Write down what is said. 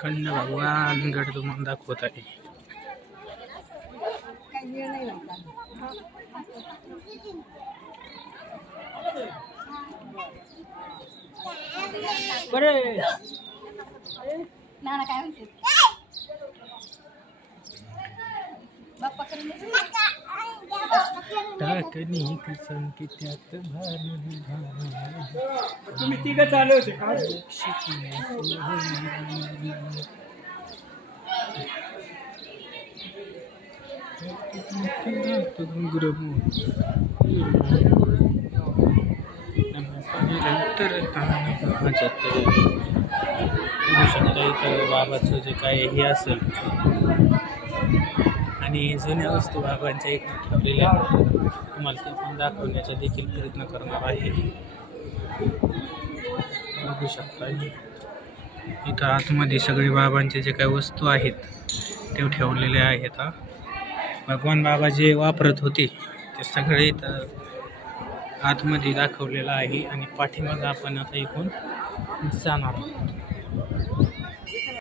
खंड भगवान गड तुम्हाला दाखवत आहे. नाना काय म्हणते टाकणी संकेत्यात तुम्ही तिघ चालू होते का? बाबाचं जे काय हे असेल आणि जुन्या वस्तू बाबांच्या एक ठेवलेल्या तुम्हाला ते पण दाखवण्याचा देखील प्रयत्न करणार आहे. बघू शकता इथं आतमध्ये सगळे बाबांचे जे काही वस्तू आहेत ते ठेवलेले आहेत. भगवान बाबा जे वापरत होते ते सगळे इथं आतमध्ये दाखवलेलं आहे आणि पाठीमागं आपण आता इकडून जाणार आहोत.